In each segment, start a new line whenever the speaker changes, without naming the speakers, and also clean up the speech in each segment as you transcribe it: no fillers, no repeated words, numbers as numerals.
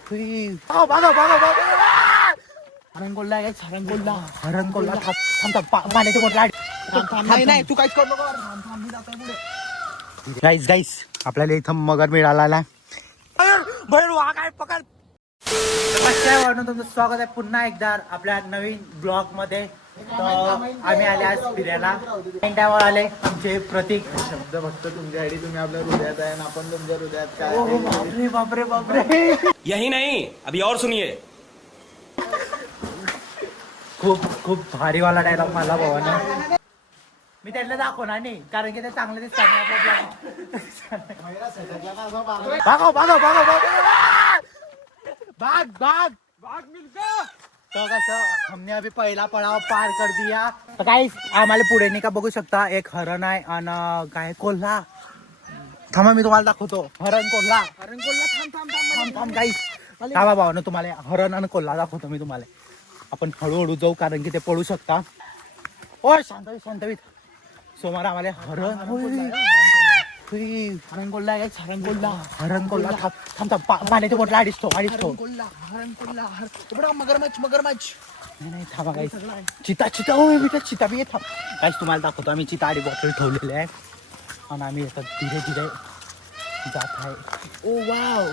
हरण कोल्हा आहे, हरण कोल्हा पाण्याची बॉटल नाही तू काहीच करू नको. गाईस आपल्याला इथं मगर मिळाला. काय पकड. नमस्कार, तुमचं स्वागत आहे पुन्हा एकदा आपल्या नवीन ब्लॉग मध्ये. आम्ही आले आज फिरायला. टायमावर आले आमचे प्रतीक.
शब्द फक्त तुमच्यासाठी, तुम्ही आपल्या हृदयात आहे आणि आपण तुमच्या हृदयात काय.
बापरे बापरे.
यही नहीं, अभी और सुनिए.
खूप भारीवाला डायलॉग मला भावानं. मी त्याला दाखवणार नाही कारण की ते चांगलं दिसतात. तो कसं हमने अभी पहिला पडाव पार कर दिया. तर काही आम्हाला पुढे नाही का बघू शकता, एक हरण आहे आणि काय कोल्हा. थांबा मी तुम्हाला दाखवतो. हरण कोल्हा थांब काही थांबा भावानं, तुम्हाला हरण आणि कोल्हा दाखवतो मी तुम्हाला. आपण हळूहळू जाऊ कारण की ते पडू शकता. ओ शांतवीत सोमवार आम्हाला हरण कोल्हा आहे. हरण कोल्हा थांब पाण्याची बॉटल अडीच ठेव.
मगरमच्छ
नाही थांबा काही चिता हो चिता बी थांब काहीच तुम्हाला दाखवतो. आम्ही चिता आणि बॉटल ठेवलेले आहे आणि आम्ही आता धीरे धीरे जात आहे.
ओ वाव.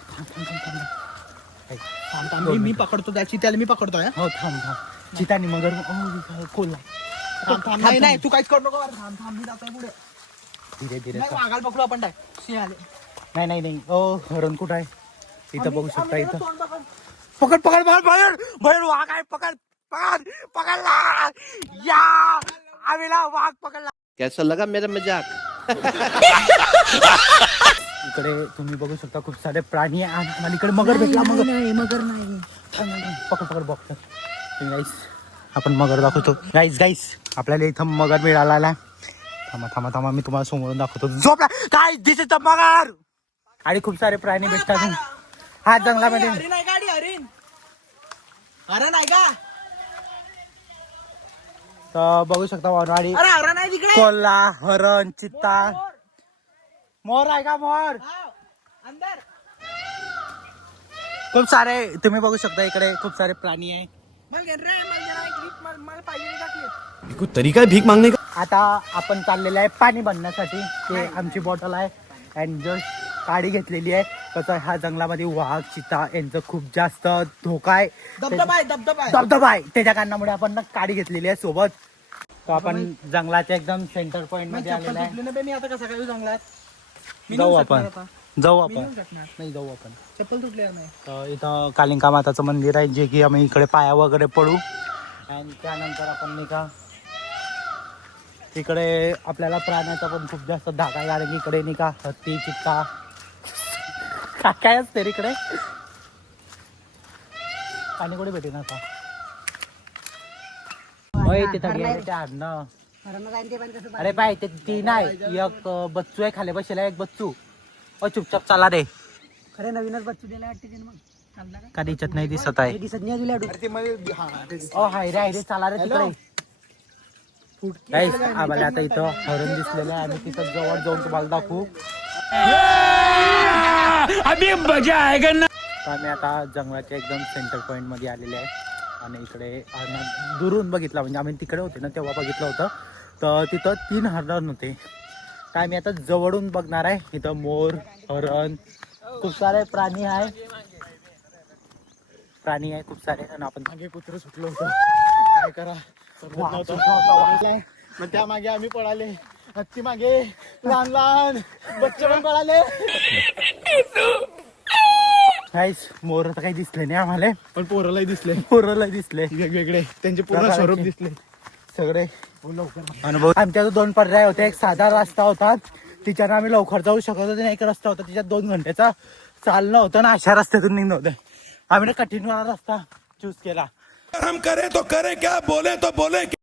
थांब
मी पकडतो त्या चित्याला, मी पकडतोय.
हो थांब चितानी मगर कोल्हा
नाही तू काहीच करू नको. थांब मी जातोय पुढे.
धीरे धीरे
मागाल पकडू आपण.
नाही ओ हरण कुठं आहे? इथं बघू शकता. इथं पकड वाघ आहे. पकडला या आम्हीला वाघ पकडला.
कैसा लगा मेरा मजाक?
इकडे तुम्ही बघू शकता खूप सारे प्राणी आहे आणि इकडे मगर भेटला. मगर नाही पकड बॉक्स. आपण मगर दाखवतो. गाईस आपल्याला इथं मगर मिळाला. थांबा मी तुम्हाला समोरून दाखवतो. झोपला काय दिसत मगर. आणि खूप सारे प्राणी भेटतात हा जंगलामध्ये.
हरण आहे का?
तर बघू शकता वनवाडी,
हरण आहे तिकडे.
कोल्हा, हरण, चित्ता, मोर आहे का मोर.
अंदर
खूप सारे तुम्ही बघू शकता. इकडे खूप सारे प्राणी आहे.
मला पाहिजे.
कुछ तरीका है भीख मांगने का?
आता आपण चाललेलं आहे पाणी भरण्यासाठी. ते आमची बॉटल आहे अँड जस्ट काडी घेतलेली आहे. कसं ह्या जंगलामध्ये वाघ, चित्ता यांचं खूप जास्त धोका आहे. धबधबा आहे त्याच्या कारणामुळे आपण काडी घेतलेली आहे सोबत. तो आपण जंगलाच्या एकदम सेंटर पॉइंट मध्ये आलेला आहे.
मी आता कसं काय जंगलात
जाऊ आपण
चप्पल तुटले नाही.
तर इथं कालिंका माताचं मंदिर आहे जे की आम्ही इकडे पाया वगैरे पडू. आणि त्यानंतर आपण नाही का इकडे आपल्याला प्राण्याचा पण खूप जास्त धाका आहे कारण की इकडे नाही का हत्ती, चित्ता काय असते इकडे. पाणी कुठे भेटेन आता. अरे पाय ते तीन आहे. एक बच्चू आहे खाली बसेला, एक बच्चू. चुपचाप चाला रे.
खरे नवीनच बच्चू दिला वाटते मग
का दिसत नाही दिसत आहे.
दिसत नाही
हाय रे चाला रे तिकडे. आम्हाला आता इथं हरण दिसलेलं आहे. आम्ही तिथं जवळ जाऊन तुम्हाला दाखवू.
अभी मजा आएगा ना.
आम्ही आता जंगलाच्या एकदम सेंटर पॉइंट मध्ये आलेले आहे आणि इकडे दुरून बघितला म्हणजे आम्ही तिकडे होते ना तेव्हा बघितलं होतं. तर तिथं 3 हरण होते. तर आम्ही आता जवळून बघणार आहे. इथं मोर, हरण, खूप सारे प्राणी आहे खूप सारे. आणि आपण
मागे कुत्र सुटलो होतो. काय करा मग त्या मागे आम्ही पळाले. हत्ती मागे लहान बच्चे पण पळाले.
काहीच मोर तर काही दिसले नाही आम्हाला.
पण पोरालाही दिसले वेगवेगळे. त्यांचे पूर्ण स्वरूप दिसले
सगळे. अनुभव आमच्या 2 पर्याय होते. एक साधा रस्ता होता तिच्यानं आम्ही लवकर जाऊ शकत होतो. एक रस्ता होता तिच्यात 2 घंट्याचा चालणं होतं ना अशा रस्त्यातून निघणं होतं. आम्ही ना कठीण वाला रस्ता चूज केला.
हम करे तो करे क्या, बोले तो बोले